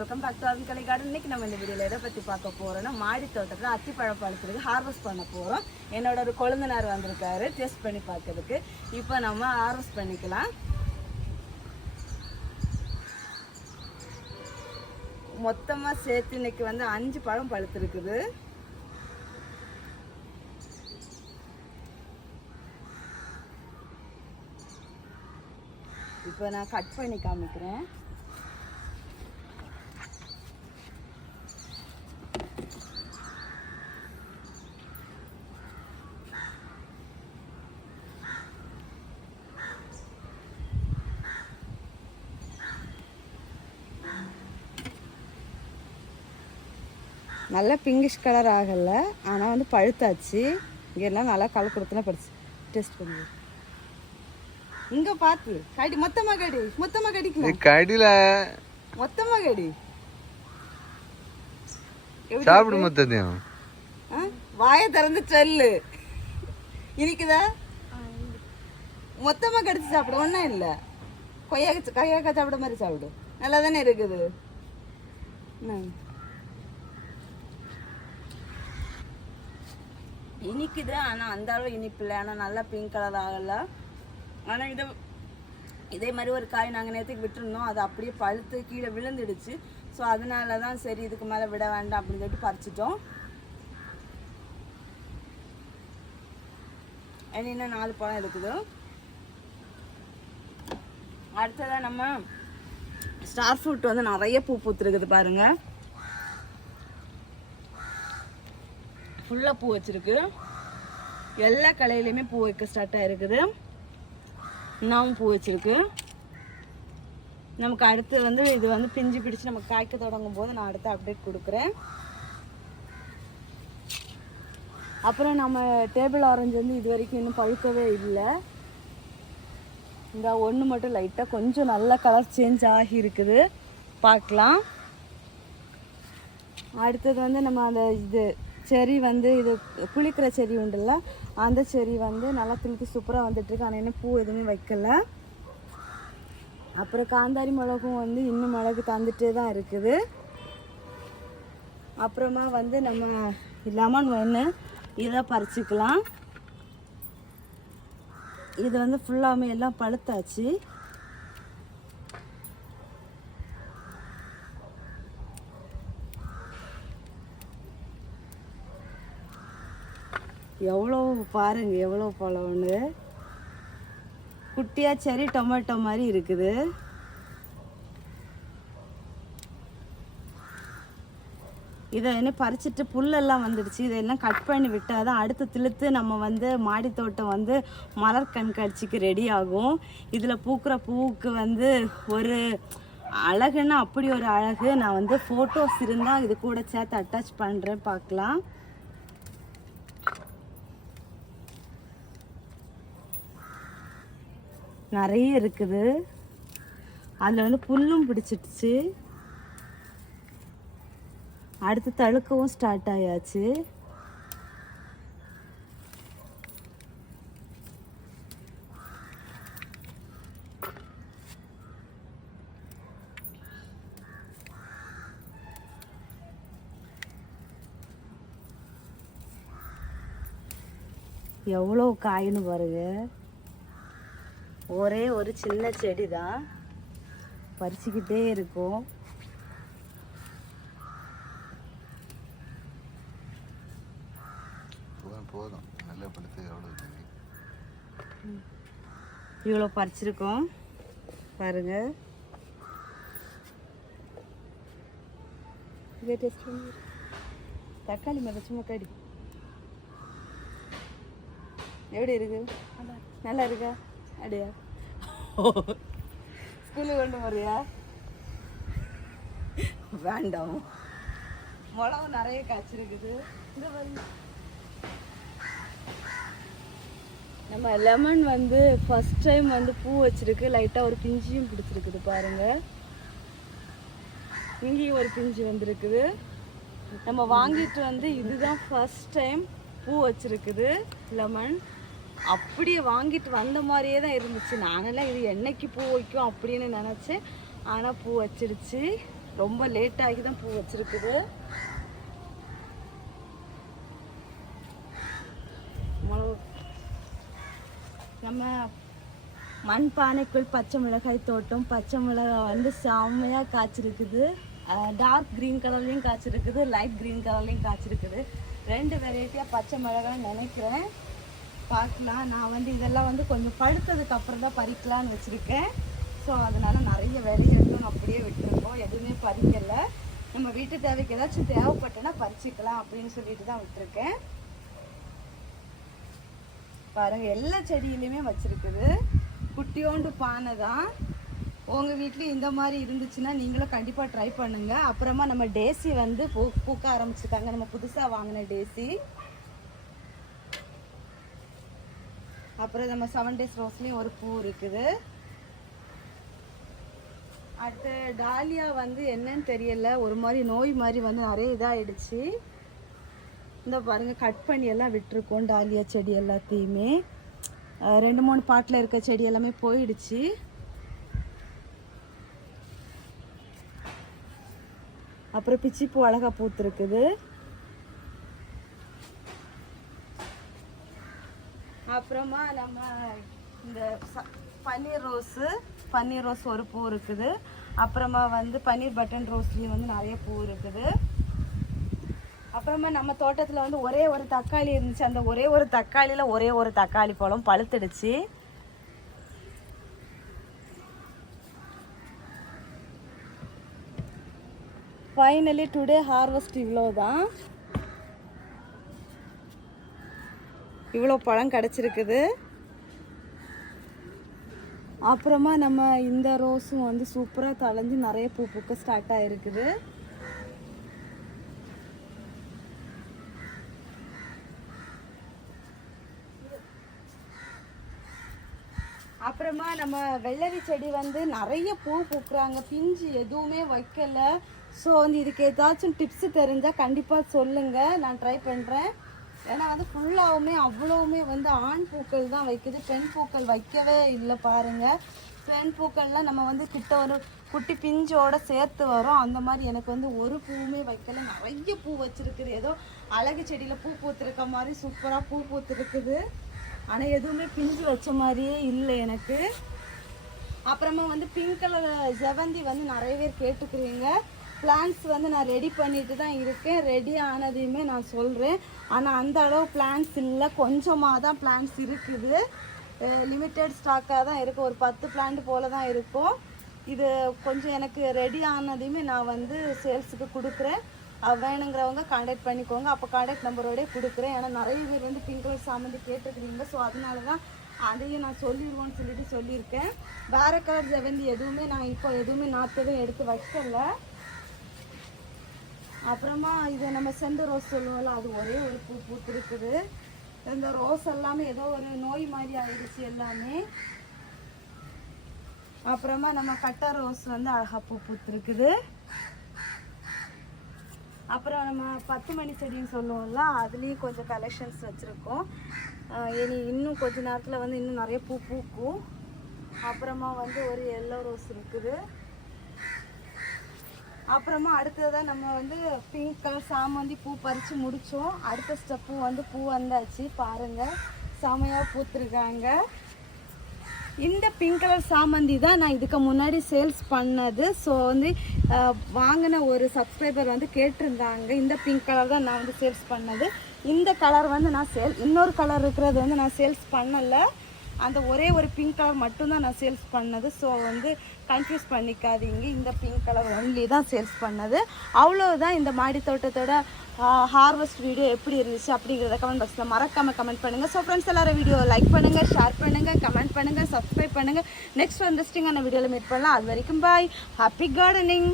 Welcome back to அவிக்கலை garden இன்னைக்கு நம்ம இந்த வீடியோவில் எதை பற்றி பார்க்க போறோம்னா மாடி தோட்டத்தில் அத்திப்பழம் பழுத்துருக்கு ஹார்வெஸ்ட் பண்ண போகிறோம் என்னோட ஒரு கொழுந்தனார் வந்திருக்காரு டெஸ்ட் பண்ணி பார்க்கறதுக்கு. இப்போ நம்ம ஹார்வெஸ்ட் பண்ணிக்கலாம். மொத்தமாக சேர்த்து இன்னைக்கு வந்து அஞ்சு பழம் பழுத்துருக்குது. இப்போ நான் கட் பண்ணி காமிக்கிறேன். நல்லா பிங்கிஷ் கலர் ஆகலை. ஆனால் வந்து பழுத்தாச்சு. இங்க எல்லாம் நல்லா கலர் கொடுத்துலாம் படிச்சு டெஸ்ட் பண்ணி. இங்கே பார்த்து கடி மொத்தமாக கடி. மொத்தமாக கடிக்கலாம் கடில. மொத்தமாக கடி. எப்படி சாப்பிடு மொத்தத்தையும். ஆ? வாயை திறந்து சொல்லு. இனிக்குதா? மொத்தமாக கடிச்சு சாப்பிடு. ஒன்றும் இல்லை. கொய்யாக்க கொய்யாக்காய் சாப்பிட மாதிரி சாப்பிடு. நல்லா தானே இருக்குது? என்ன? இனிக்குது ஆனால் அந்த அளவு இனிப்பு இல்லை. ஆனால் நல்லா பிங்க் கலர் ஆகலை. ஆனால் இதை இதே மாதிரி ஒரு காய் நாங்கள் நேற்றுக்கு விட்டுருந்தோம். அது அப்படியே பழுத்து கீழே விழுந்துடுச்சு. ஸோ அதனால தான் சரி இதுக்கு மேலே விட வேண்டாம் அப்படின்னு சொல்லிட்டு பறிச்சிட்டோம். இனி இன்னும் நாலு பழம் இருக்குது அடுத்ததாக நம்ம ஸ்டார் ஃப்ரூட் வந்து நிறைய பூ பூத்துருக்குது பாருங்கள் ஃபுல்லாக பூ வச்சுருக்கு. எல்லா கலையிலையுமே பூ வைக்க ஸ்டார்ட் ஆகிருக்குது இன்னமும் பூ வச்சுருக்கு. நமக்கு அடுத்து வந்து இது வந்து பிஞ்சு பிடிச்சு நமக்கு காய்க்க தொடங்கும் போது நான் அடுத்து அப்டேட் கொடுக்குறேன். அப்புறம் நம்ம டேபிள் ஆரஞ்சு வந்து இது வரைக்கும் இன்னும் பழுக்கவே இல்லை. இந்த ஒன்று மட்டும் லைட்டாக கொஞ்சம் நல்ல கலர் சேஞ்ச் ஆகி இருக்குது. பார்க்கலாம். அடுத்தது வந்து நம்ம அந்த இது செரி வந்து இது குளிக்கிற செடி உண்டுல்ல அந்த செடி வந்து நல்லா துளுத்து சூப்பராக வந்துட்டுருக்கு. ஆனால் இன்னும் பூ எதுவுமே வைக்கல. அப்புறம் காந்தாரி மிளகும் வந்து இன்னும் மிளகு தந்துட்டே தான் இருக்குது. அப்புறமா வந்து நம்ம லெமன் ஒன்று இதை பறிச்சிக்கலாம். இது வந்து ஃபுல்லாமே எல்லாம் பழுத்தாச்சு. எவ்வளோ பாருங்க எவ்வளோ பழம்னு. குட்டியாக செரி டொமேட்டோ மாதிரி இருக்குது. இதை என்ன பறிச்சிட்டு புல்லெல்லாம் வந்துடுச்சு. இதெல்லாம் கட் பண்ணி விட்டால் தான் அடுத்து திழுத்து நம்ம வந்து மாடி தோட்டம் வந்து மலர் கண்காட்சிக்கு ரெடி ஆகும். இதில் பூக்கிற பூவுக்கு வந்து ஒரு அழகுன்னா அப்படி ஒரு அழகு. நான் வந்து ஃபோட்டோஸ் இருந்தால் இது கூட சேர்த்து அட்டாச் பண்ணுறேன் பார்க்கலாம். நிறைய இருக்குது. அதில் வந்து புல்லும் பிடிச்சிடுச்சு. அடுத்து தழுக்கவும் ஸ்டார்ட் ஆயாச்சு. எவ்வளோ காயின்னு பாருங்கள் ஒரே ஒரு சின்ன செடி தான் பறிச்சுக்கிட்டே இருக்கும். போதும் போதும். நல்ல பழுத்து எவ்வளோ தண்ணி இவ்வளோ பறிச்சிருக்கோம். பாருங்க. தக்காளி மேலே சும்மா கடி. எப்படி இருக்கு? நல்லா இருக்கா? அப்படியா ஸ்கூலுக்கு கொண்டு போறியா? வேண்டாம். மிளகு நிறைய காய்ச்சிருக்குது. இந்த நம்ம லெமன் வந்து ஃபர்ஸ்ட் டைம் வந்து பூ வச்சிருக்கு. லைட்டாக ஒரு பிஞ்சியும் பிடிச்சிருக்குது பாருங்க. இங்கேயும் ஒரு பிஞ்சு வந்திருக்குது. நம்ம வாங்கிட்டு வந்து இதுதான் ஃபர்ஸ்ட் டைம் பூ வச்சிருக்குது லெமன் அப்படியே வாங்கிட்டு வந்த மாதிரியே தான் இருந்துச்சு. நானெல்லாம் இது என்னைக்கு பூ வைக்கும் அப்படின்னு நினச்சேன் ஆனால் பூ வச்சிருச்சு. ரொம்ப லேட் ஆகி தான் பூ வச்சிருக்குது. நம்ம மண் பானைக்குள் பச்சை மிளகாய் தோட்டம். பச்சை மிளகாய் வந்து செம்மையாக காய்ச்சிருக்குது. டார்க் க்ரீன் கலர்லேயும் காய்ச்சிருக்குது லைட் க்ரீன் கலர்லேயும் காய்ச்சிருக்குது. ரெண்டு வெரைட்டியாக பச்சை மிளகாய் நினைக்கிறேன். பார்க்கலாம். நான் வந்து இதெல்லாம் வந்து கொஞ்சம் பழுத்ததுக்கு அப்புறம் தான் பறிக்கலான்னு வச்சுருக்கேன். ஸோ அதனால் நிறைய விலையை அப்படியே விட்டுருக்கோம் எதுவுமே பறிக்கலை. நம்ம வீட்டு தேவைக்கு ஏதாச்சும் தேவைப்பட்டனா பறிச்சுக்கலாம் அப்படின்னு சொல்லிட்டு தான் விட்டுருக்கேன். பாருங்க எல்லா செடியிலையுமே வச்சுருக்குது. குட்டியோண்டு பானை தான். உங்கள் வீட்லேயும் இந்த மாதிரி இருந்துச்சுன்னா நீங்களும் கண்டிப்பாக ட்ரை பண்ணுங்க. அப்புறமா நம்ம டேசி வந்து பூ பூக்க ஆரம்பிச்சிருக்காங்க நம்ம புதுசாக வாங்கின டேசி. அப்புறம் நம்ம செவன் டேஸ் ரோஸ்லேயும் ஒரு பூ இருக்குது. அடுத்து டாலியா வந்து என்னன்னு தெரியல. ஒரு மாதிரி நோய் மாதிரி வந்து நிறைய இதாகிடுச்சு இந்த பாருங்கள் கட் பண்ணி எல்லாம் விட்டுருக்கோம் டாலியா செடி எல்லாத்தையுமே. ரெண்டு மூணு பாட்டில் இருக்க செடி எல்லாமே போயிடுச்சு. அப்புறம் பிச்சிப்பூ அழகாக பூத்துருக்குது. அப்புறமா நம்ம இந்த ச- பன்னீர் ரோஸு பன்னீர் ரோஸ் ஒரு பூ இருக்குது. அப்புறமா வந்து பன்னீர் பட்டன் ரோஸ்லேயும் வந்து நிறைய பூ இருக்குது. அப்புறமா நம்ம தோட்டத்தில் வந்து ஒரே ஒரு தக்காளி இருந்துச்சு. அந்த ஒரே ஒரு தக்காளியில் ஒரே ஒரு தக்காளி பழம் பழுத்துடுச்சு. ஃபைனலி டுடே ஹார்வெஸ்ட் இவ்வளோ தான் இவ்வளோ பழம் கிடச்சிருக்குது. அப்புறமா நம்ம இந்த ரோஸும் வந்து சூப்பராக தளைஞ்சு நிறைய பூ பூக்க ஸ்டார்ட் ஆகிருக்குது அப்புறமா நம்ம வெள்ளரி செடி வந்து நிறைய பூ பூக்குறாங்க. பிஞ்சு எதுவுமே வைக்கல. ஸோ வந்து இதுக்கு ஏதாச்சும் டிப்ஸ் தெரிஞ்சால் கண்டிப்பாக சொல்லுங்கள் நான் ட்ரை பண்ணுறேன் ஏன்னா வந்து ஃபுல்லாகவுமே அவ்வளோவுமே வந்து ஆண் பூக்கள் தான் வைக்குது. பெண் பூக்கள் வைக்கவே இல்லை பாருங்கள் பெண் பூக்கள்லாம் நம்ம வந்து கிட்ட ஒரு குட்டி பிஞ்சோட சேர்த்து வரும். அந்த மாதிரி எனக்கு வந்து ஒரு பூவுமே வைக்கல. நிறைய பூ வச்சிருக்குது. ஏதோ அழகு செடியில் பூ பூத்துருக்க மாதிரி சூப்பராக பூ பூத்துருக்குது. ஆனால் எதுவுமே பிஞ்சு வச்ச மாதிரியே இல்லை எனக்கு. அப்புறமா வந்து பிங்க் கலர் செவந்தி வந்து நிறைய பேர் கேட்டுக்கிறீங்க. பிளான்ஸ் வந்து நான் ரெடி பண்ணிட்டு தான் இருக்கேன். ரெடி ஆனதையுமே நான் சொல்கிறேன் ஆனால் அந்த அளவு பிளான்ஸ் இல்லை. கொஞ்சமாக தான் பிளான்ஸ் இருக்குது. லிமிட்டெட் ஸ்டாக்காக தான் இருக்கும் ஒரு பத்து பிளான்ட் போல தான் இருக்கும். இது கொஞ்சம் எனக்கு ரெடி ஆனதையுமே நான் வந்து சேல்ஸுக்கு கொடுக்குறேன். வேணுங்கிறவங்க காண்டாக்ட் பண்ணிக்கோங்க. அப்போ காண்டாக்ட் நம்பரோடய கொடுக்குறேன். ஏன்னா நிறைய பேர் வந்து பிங்க் கலர் சாமந்தி கேட்டுக்கிறீங்க ஸோ அதனால தான் அதையும் நான் சொல்லிடுவோன்னு சொல்லிட்டு சொல்லியிருக்கேன். வேறு கலர் ஜெவந்தி எதுவுமே நான் இப்போ எதுவுமே நாற்றதும் எடுத்து வைக்கல. அப்புறமா இது நம்ம செந்து ரோஸ் சொல்லுவோம்ல அது ஒரே ஒரு பூ பூத்துருக்குது. இந்த ரோஸ் எல்லாமே ஏதோ ஒரு நோய் மாதிரி ஆயிடுச்சு எல்லாமே. அப்புறமா நம்ம கட்டை ரோஸ் வந்து அழகாக பூ பூத்துருக்குது. அப்புறம் நம்ம பத்து மணி செடின்னு சொல்லுவோம்ல அதுலேயும் கொஞ்சம் கலெக்ஷன்ஸ் வச்சுருக்கோம். இனி இன்னும் கொஞ்ச நேரத்தில் வந்து இன்னும் நிறைய பூ பூக்கும். அப்புறமா வந்து ஒரு எல்லோ ரோஸ் இருக்குது. அப்புறமா அடுத்ததாக நம்ம வந்து பிங்க் கலர் சாமந்தி பூ பறித்து முடித்தோம் அடுத்த ஸ்டெப்பும் வந்து பூ வந்தாச்சு. பாருங்கள் செமையாக பூத்துருக்காங்க. இந்த பிங்க் கலர் சாமந்தி தான் நான் இதுக்கு முன்னாடி சேல்ஸ் பண்ணது. ஸோ வந்து வாங்கின ஒரு சப்ஸ்கிரைபர் வந்து கேட்டிருந்தாங்க. இந்த பிங்க் கலர் தான் நான் வந்து சேல்ஸ் பண்ணது. இந்த கலர் வந்து நான் சேல் இன்னொரு கலர் இருக்கிறது வந்து நான் சேல்ஸ் பண்ணலை. அந்த ஒரே ஒரு பிங்க் கலர் மட்டும்தான் நான் சேல்ஸ் பண்ணது. ஸோ வந்து கன்ஃபியூஸ் பண்ணிக்காதீங்க. இந்த பிங்க் கலர் ஒன்லி தான் சேல்ஸ் பண்ணது. அவ்வளோதான் இந்த மாடி தோட்டத்தோட ஹார்வெஸ்ட் வீடியோ எப்படி இருந்துச்சு அப்படிங்கிறத கமெண்ட் பாக்ஸில் மறக்காமல் கமெண்ட் பண்ணுங்கள் ஸோ ஃப்ரெண்ட்ஸ் எல்லாரும் வீடியோ லைக் பண்ணுங்கள் ஷேர் பண்ணுங்கள் கமெண்ட் பண்ணுங்கள் சப்ஸ்கிரைப் பண்ணுங்கள் நெக்ஸ்ட் இன்ட்ரெஸ்டிங்கான வீடியோவில் மீட் பண்ணலாம். அது வரைக்கும் பாய் ஹாப்பி கார்டனிங்